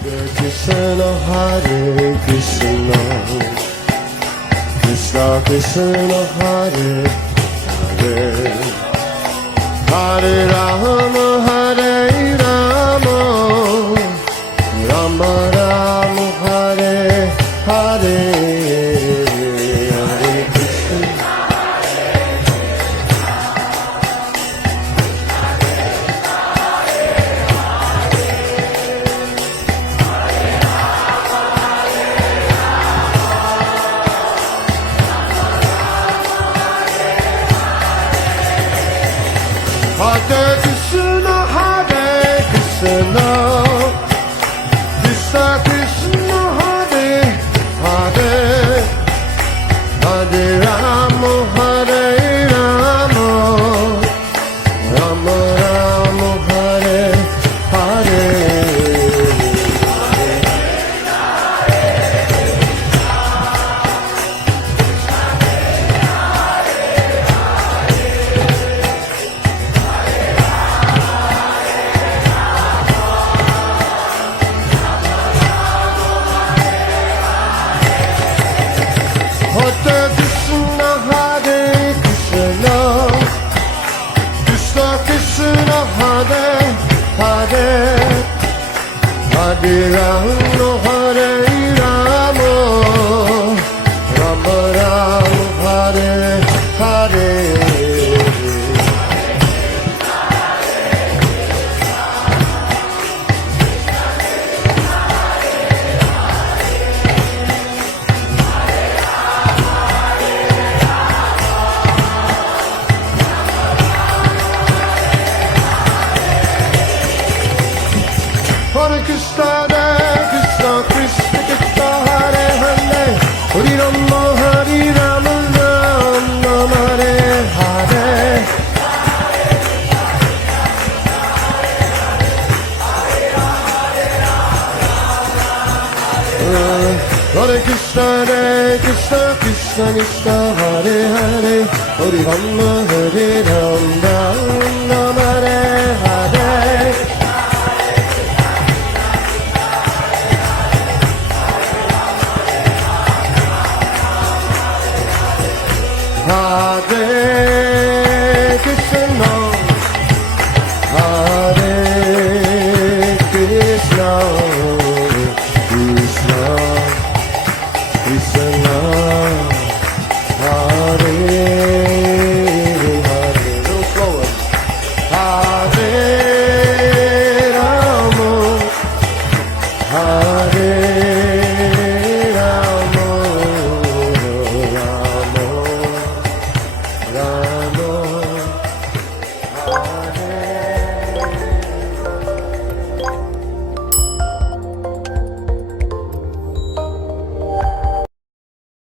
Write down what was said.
Krishna, Hare Krishna, Krishna Krishna, Hare Hare, Hare Rama, Hare Rama, Rama Rama, Hare Hare, Hare Krishna. Hare Krishna, Hare Krishna, Krishna Krishna, Hare Hare, Hare Rama, Hare Rama, Rama Rama, Hare Hare. Hare Krishna, Hare Krishna, Krishna Krishna, Hare Hare, Hare Rama, Hare Rama, Rama Rama, Hare Hare. Hare Krishna, Krishna Krishna, Krishna Hare Hare, Hare Rama, Hare Rama, Rama Rama, Hare Hare. Hare Krishna, Krishna Krishna, Krishna Hare Hare, Hare Rama, Hare Rama, Rama Hare Hare. Hare Krishna, Hare Krishna, Krishna Krishna, Hare Hare. Little slower. Hare Rama, Hare